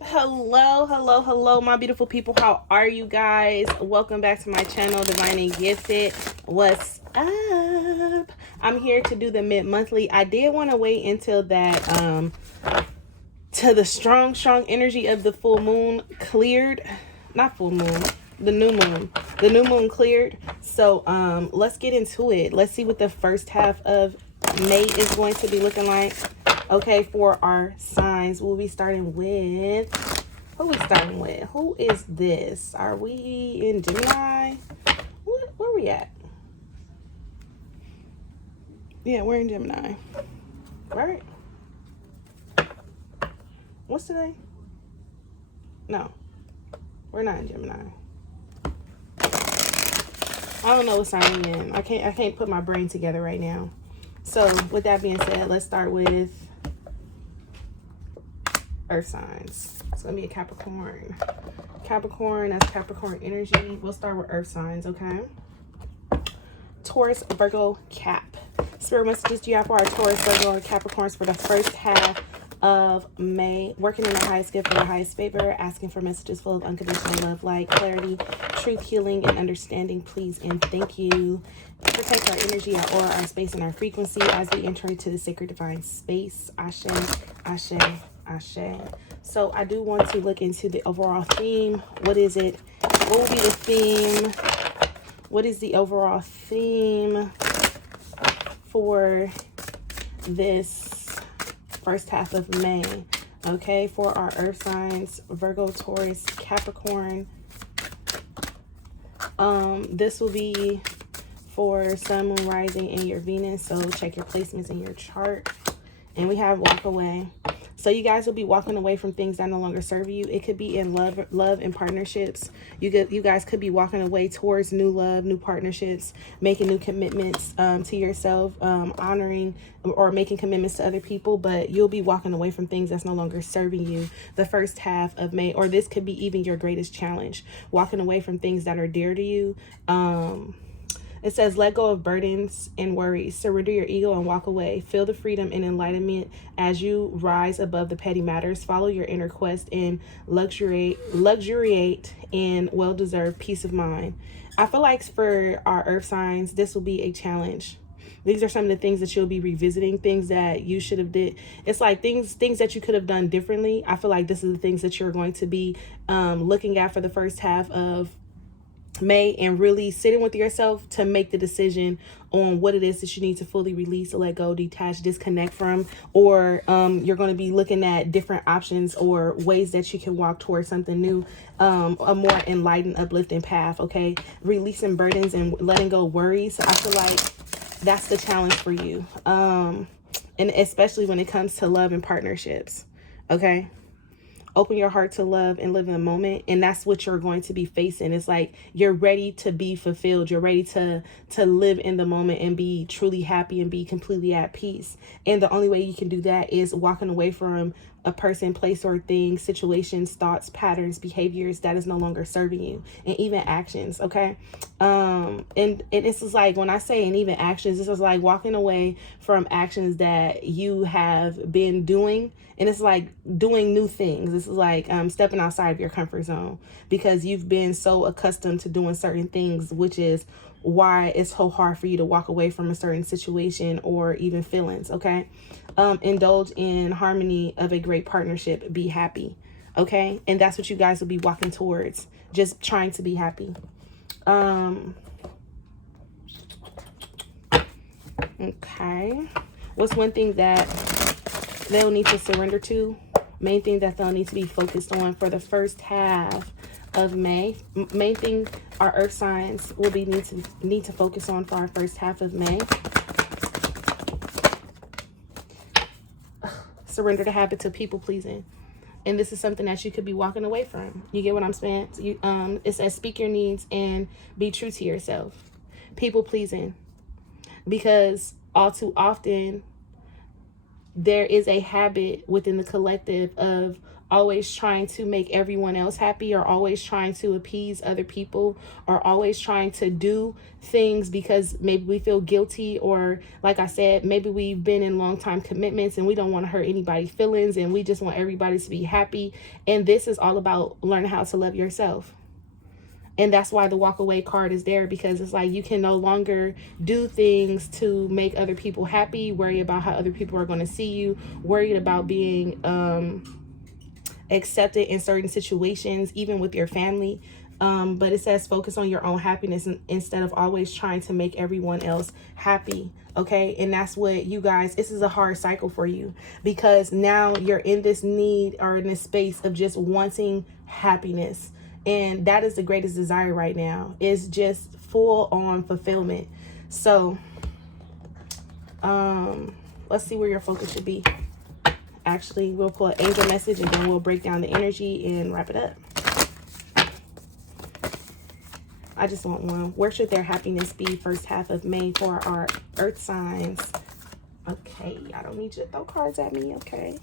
Hello, my beautiful people. How are you guys? Welcome back to my channel, Divinely Gifted. What's up? I'm here to do the mid-monthly. I did want to wait until that to the strong energy of the full moon cleared. Not full moon, the new moon. The new moon cleared. So let's get into it. Let's see what the first half of May is going to be looking like. Okay, for our signs, we'll be starting with, who is this? Are we in Gemini? Where are we at? Yeah, we're in Gemini. Right? What's today? No, we're not in Gemini. I don't know what sign I'm in. I can't put my brain together right now. So with that being said, let's start with earth signs. It's gonna be a Capricorn. Capricorn, that's Capricorn energy. We'll start with earth signs, okay? Taurus, Virgo, Cap. Spirit messages do you have for our Taurus, Virgo, and Capricorns for the first half of May? Working in the highest gift for the highest favor, asking for messages full of unconditional love, light, clarity, truth, healing, and understanding, please and thank you. Protect our energy, our aura, our space, and our frequency as we enter into the sacred divine space. Ashe, ashe, ashe. So I do want to look into the overall theme. What is it? What will be the theme? What is the overall theme for this first half of May? Okay, for our earth signs, Virgo, Taurus, Capricorn. This will be for Sun, Moon, Rising, and your Venus. So check your placements in your chart. And we have walk away. So you guys will be walking away from things that no longer serve you. It could be in love and partnerships. You guys could be walking away towards new love, new partnerships, making new commitments to yourself, honoring or making commitments to other people. But you'll be walking away from things that's no longer serving you the first half of May. Or this could be even your greatest challenge. Walking away from things that are dear to you. It says, let go of burdens and worries. Surrender your ego and walk away. Feel the freedom and enlightenment as you rise above the petty matters. Follow your inner quest and luxuriate in well-deserved peace of mind. I feel like for our earth signs, this will be a challenge. These are some of the things that you'll be revisiting, things that you should have did. It's like things that you could have done differently. I feel like this is the things that you're going to be looking at for the first half of May, and really sitting with yourself to make the decision on what it is that you need to fully release, let go, detach, disconnect from. Or you're going to be looking at different options or ways that you can walk towards something new, a more enlightened, uplifting path. Okay, releasing burdens and letting go worries. I feel like that's the challenge for you, and especially when it comes to love and partnerships. Okay, open your heart to love and live in the moment, and that's what you're going to be facing. It's like you're ready to be fulfilled. You're ready to live in the moment and be truly happy and be completely at peace. And the only way you can do that is walking away from a person, place, or thing, situations, thoughts, patterns, behaviors that is no longer serving you, and even actions. Okay, and this is like, when I say and even actions, this is like walking away from actions that you have been doing. And it's like doing new things. This is like stepping outside of your comfort zone, because you've been so accustomed to doing certain things, which is why it's so hard for you to walk away from a certain situation or even feelings. Okay, indulge in harmony of a great partnership. Be happy. Okay, and that's what you guys will be walking towards. Just trying to be happy. Okay, what's one thing that they'll need to surrender to? Main thing that they'll need to be focused on for the first half of May. Main thing our earth signs will be need to focus on for our first half of May. Surrender the habits of people pleasing. And this is something that you could be walking away from. You get what I'm saying? It says speak your needs and be true to yourself. People pleasing. Because all too often there is a habit within the collective of always trying to make everyone else happy, or always trying to appease other people, or always trying to do things because maybe we feel guilty, or like I said, maybe we've been in long time commitments and we don't want to hurt anybody's feelings and we just want everybody to be happy. And this is all about learning how to love yourself. And that's why the walk away card is there, because it's like you can no longer do things to make other people happy, worry about how other people are going to see you, worried about being accepted in certain situations, even with your family. But it says focus on your own happiness instead of always trying to make everyone else happy. Okay. And that's what you guys, this is a hard cycle for you, because now you're in this need, or in this space of just wanting happiness. And that is the greatest desire right now, is just full on fulfillment. So let's see where your focus should be. Actually, we'll pull an angel message and then we'll break down the energy and wrap it up. I just want one. Where should their happiness be first half of May for our earth signs? Okay, I don't need you to throw cards at me. Okay.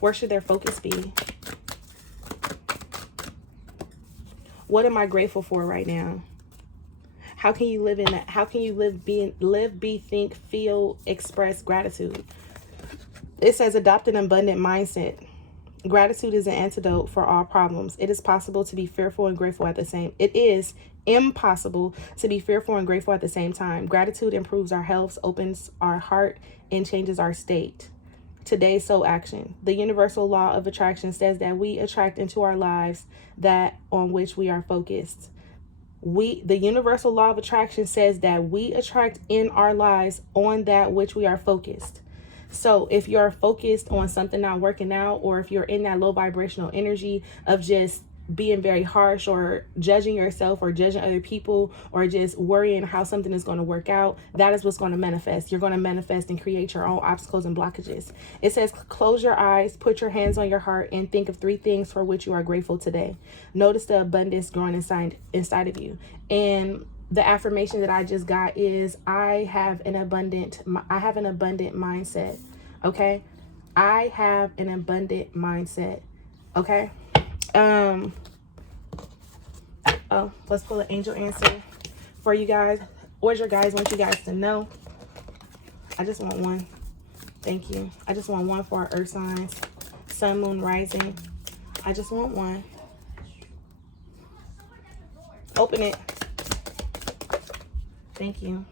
Where should their focus be? What am I grateful for right now? How can you live in that? How can you live, be, think, feel, express gratitude? It says adopt an abundant mindset. Gratitude is an antidote for all problems. It is possible to be fearful and grateful at the same. It is impossible to be fearful and grateful at the same time. Gratitude improves our health, opens our heart, and changes our state. Today's soul action. The universal law of attraction says that we attract into our lives that on which we are focused. The universal law of attraction says that we attract in our lives on that which we are focused. So if you're focused on something not working out, or if you're in that low vibrational energy of just being very harsh, or judging yourself, or judging other people, or just worrying how something is going to work out, that is what's going to manifest. You're going to manifest and create your own obstacles and blockages. It says close your eyes, put your hands on your heart, and think of 3 things for which you are grateful today. Notice the abundance growing inside of you. And the affirmation that I just got is I have an abundant mindset. Okay. I have an abundant mindset. Okay. Oh, let's pull an angel answer for you guys. What your guys want you guys to know? I just want one. Thank you. I just want one for our earth signs. Sun, moon, rising. I just want one. Open it. Thank you.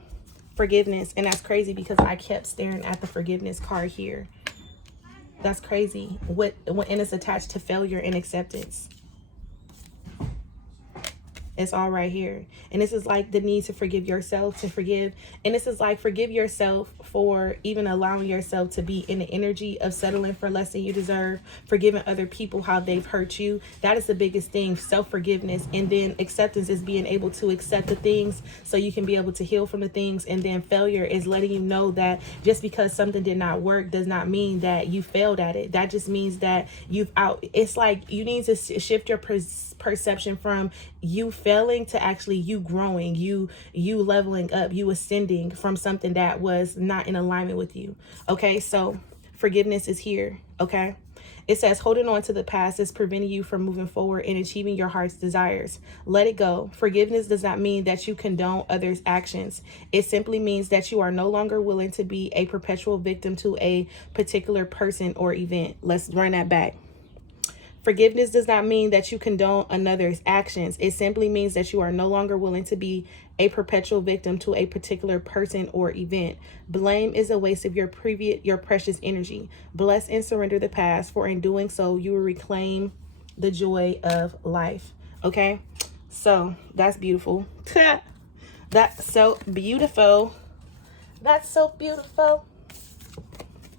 Forgiveness. And that's crazy because I kept staring at the forgiveness card here. That's crazy. And it's attached to failure and acceptance. It's all right here. And this is like the need to forgive yourself, to forgive. And this is like forgive yourself for even allowing yourself to be in the energy of settling for less than you deserve, forgiving other people how they've hurt you. That is the biggest thing, self-forgiveness. And then acceptance is being able to accept the things so you can be able to heal from the things. And then failure is letting you know that just because something did not work does not mean that you failed at it. That just means that it's like you need to shift your perception from you failing to actually you growing, you leveling up, you ascending from something that was not in alignment with you. Okay, so forgiveness is here. Okay, it says holding on to the past is preventing you from moving forward and achieving your heart's desires. Let it go. Forgiveness does not mean that you condone others' actions. It simply means that you are no longer willing to be a perpetual victim to a particular person or event. Let's run that back. Forgiveness does not mean that you condone another's actions. It simply means that you are no longer willing to be a perpetual victim to a particular person or event. Blame is a waste of your precious energy. Bless and surrender the past, for in doing so, you will reclaim the joy of life. Okay, so that's beautiful. That's so beautiful. That's so beautiful.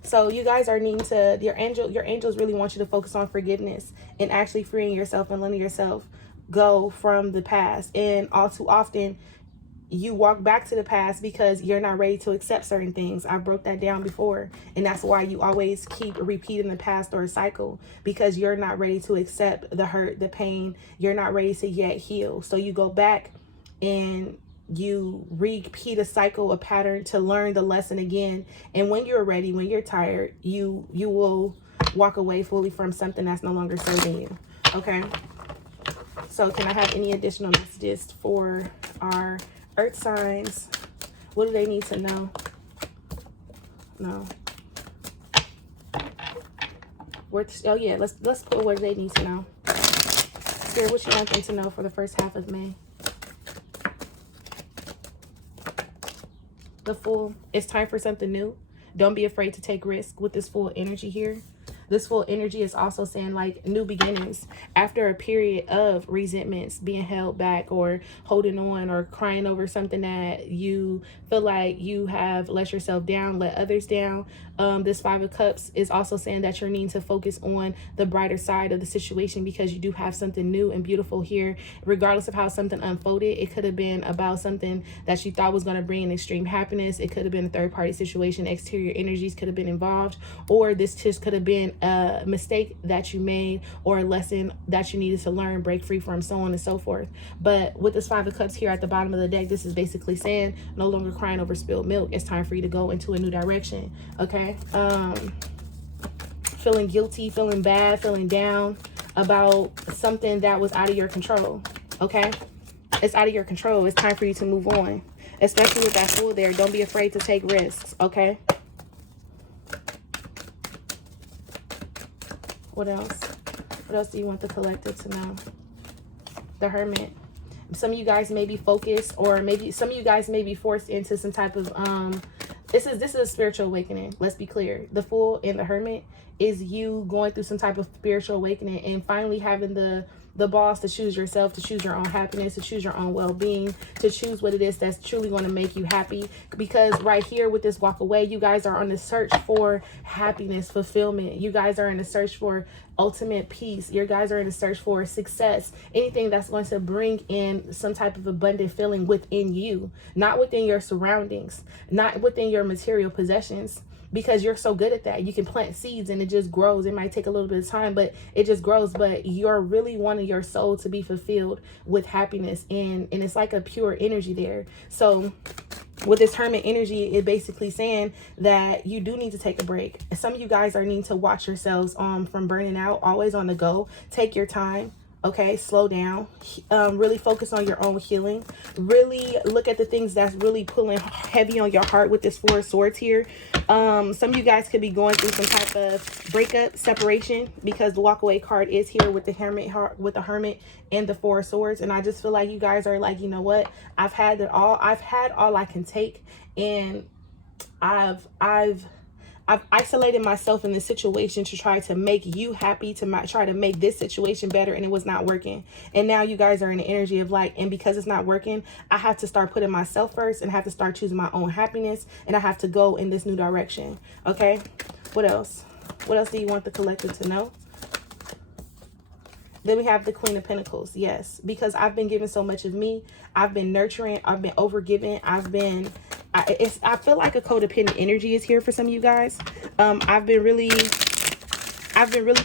So you guys are needing to, your angels really want you to focus on forgiveness and actually freeing yourself and letting yourself go from the past. And all too often, you walk back to the past because you're not ready to accept certain things. I broke that down before. And that's why you always keep repeating the past or a cycle, because you're not ready to accept the hurt, the pain. You're not ready to yet heal. So you go back and you repeat a cycle, a pattern to learn the lesson again. And when you're ready, when you're tired, you will walk away fully from something that's no longer serving you. Okay. So can I have any additional messages for our earth signs? What do they need to know? No. Oh yeah, let's put what they need to know. Spirit, what you want them to know for the first half of May? The Fool. It's time for something new. Don't be afraid to take risk with this Fool energy here. This Fool energy is also saying like new beginnings after a period of resentments, being held back or holding on or crying over something that you feel like you have let yourself down, let others down. This Five of Cups is also saying that you're needing to focus on the brighter side of the situation, because you do have something new and beautiful here. Regardless of how something unfolded, it could have been about something that you thought was going to bring in extreme happiness. It could have been a third-party situation. Exterior energies could have been involved, or this just could have been a mistake that you made or a lesson that you needed to learn, break free from, so on and so forth. But with this Five of Cups here at the bottom of the deck, this is basically saying no longer crying over spilled milk. It's time for you to go into a new direction. Okay. Feeling guilty, feeling bad, feeling down about something that was out of your control. Okay. It's out of your control. It's time for you to move on, especially with that Fool there. Don't be afraid to take risks. Okay. What else? What else do you want the collective to know? The Hermit. Some of you guys may be focused, or maybe some of you guys may be forced into some type of this is a spiritual awakening. Let's be clear. The Fool and the Hermit is you going through some type of spiritual awakening and finally having the balls to choose yourself, to choose your own happiness, to choose your own well-being, to choose what it is that's truly going to make you happy. Because right here with this walk away, you guys are on the search for happiness, fulfillment. You guys are in the search for ultimate peace. You guys are in the search for success. Anything that's going to bring in some type of abundant feeling within you, not within your surroundings, not within your material possessions. Because you're so good at that. You can plant seeds and it just grows. It might take a little bit of time, but it just grows. But you're really wanting your soul to be fulfilled with happiness. And it's like a pure energy there. So with this Hermit energy, it basically saying that you do need to take a break. Some of you guys are needing to watch yourselves from burning out, always on the go. Take your time. Okay, slow down. Really focus on your own healing. Really look at the things that's really pulling heavy on your heart with this Four of Swords here. Some of you guys could be going through some type of breakup, separation, because the walk away card is here with the Hermit and the Four of Swords. And I just feel like you guys are like, you know what? I've had it all. I've had all I can take, and I've isolated myself in this situation to try to make you happy, to try to make this situation better, and it was not working. And now you guys are in the energy of like, and because it's not working, I have to start putting myself first and have to start choosing my own happiness, and I have to go in this new direction. Okay, what else? What else do you want the collective to know? Then we have the Queen of Pentacles. Yes, because I've been giving so much of me. I've been nurturing. I've been overgiving. I feel like a codependent energy is here for some of you guys. I've been really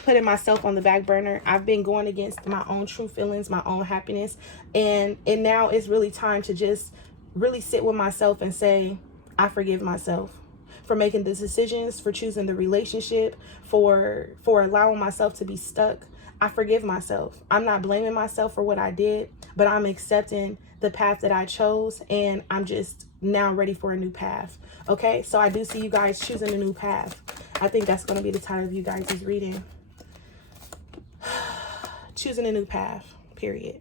putting myself on the back burner. I've been going against my own true feelings, my own happiness. And now it's really time to just really sit with myself and say, I forgive myself for making the decisions, for choosing the relationship, for allowing myself to be stuck. I forgive myself. I'm not blaming myself for what I did, but I'm accepting the path that I chose, and I'm just now ready for a new path. Okay, so I do see you guys choosing a new path. I think that's going to be the title of you guys' reading. Choosing a new path, period.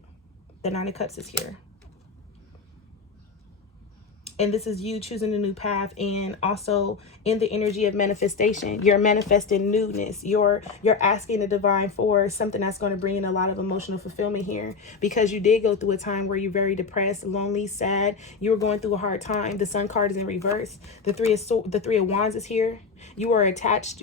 The Nine of Cups is here. And this is you choosing a new path, and also in the energy of manifestation. You're manifesting newness. You're asking the divine for something that's going to bring in a lot of emotional fulfillment here, because you did go through a time where you're very depressed, lonely, sad. You were going through a hard time. The Sun card is in reverse. The Three of Wands is here. You are attached,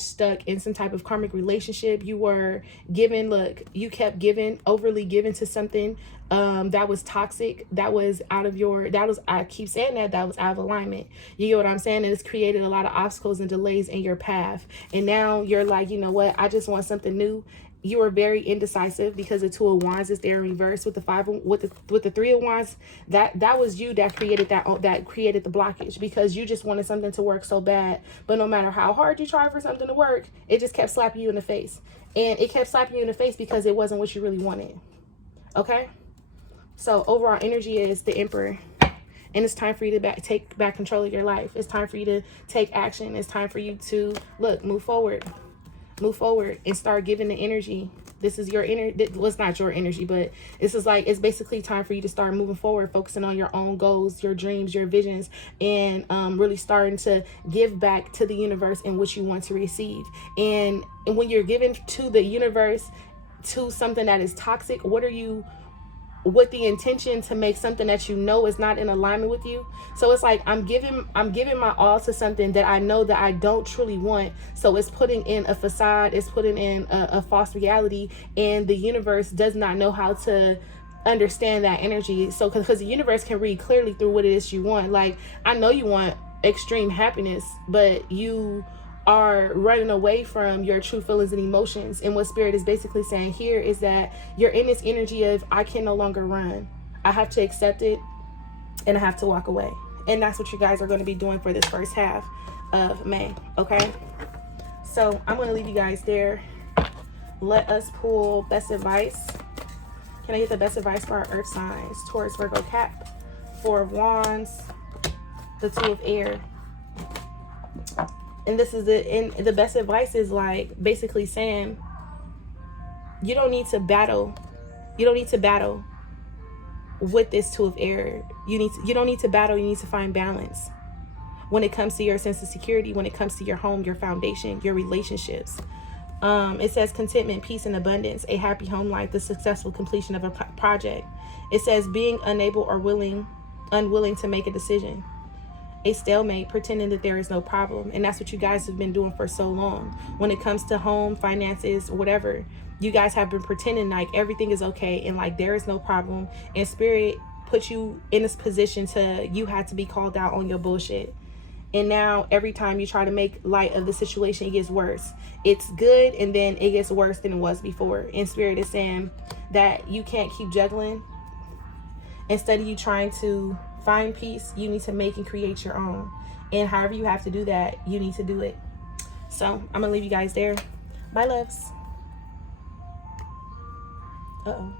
stuck in some type of karmic relationship. You were given, look, you kept giving, overly given to something that was toxic, that was I keep saying that was out of alignment. You get what I'm saying? And it's created a lot of obstacles and delays in your path. And now you're like, you know what? I just want something new. You are very indecisive because the Two of Wands is there in reverse with the Three of Wands. That was you that created that created the blockage, because you just wanted something to work so bad, but no matter how hard you try for something to work, it just kept slapping you in the face. And it kept slapping you in the face because it wasn't what you really wanted. Okay? So overall energy is the Emperor. And it's time for you to take back control of your life. It's time for you to take action. It's time for you to, look, move forward. Move forward and start giving the energy. This is your energy. Well, it's not your energy, but this is like, it's basically time for you to start moving forward, focusing on your own goals, your dreams, your visions, and really starting to give back to the universe in what you want to receive. And when you're giving to the universe, to something that is toxic, what are you, with the intention to make something that you know is not in alignment with you? So it's like, I'm giving my all to something that I know that I don't truly want. So it's putting in a facade, it's putting in a false reality, and the universe does not know how to understand that energy. So because the universe can read clearly through what it is you want. Like, I know you want extreme happiness, but you are running away from your true feelings and emotions. And what Spirit is basically saying here is that you're in this energy of, I can no longer run. I have to accept it and I have to walk away. And that's what you guys are going to be doing for this first half of May. Okay? So I'm going to leave you guys there. Let us pull best advice. Can I get the best advice for our earth signs? Taurus, Virgo, Cap, Four of Wands, the Two of Air. And this is the best advice is like basically saying, you don't need to battle. You don't need to battle with this Two of Air. You don't need to battle. You need to find balance when it comes to your sense of security, when it comes to your home, your foundation, your relationships. It says contentment, peace, and abundance, a happy home life, the successful completion of a project. It says being unable or unwilling to make a decision. A stalemate, pretending that there is no problem. And that's what you guys have been doing for so long. When it comes to home, finances, whatever, you guys have been pretending like everything is okay and like there is no problem. And Spirit put you in this position to, you had to be called out on your bullshit. And now every time you try to make light of the situation, it gets worse. It's good, and then it gets worse than it was before. And Spirit is saying that you can't keep juggling. Instead of you trying to find peace, you need to make and create your own. And however you have to do that, you need to do it. So I'm gonna leave you guys there. Bye, loves. Uh-oh.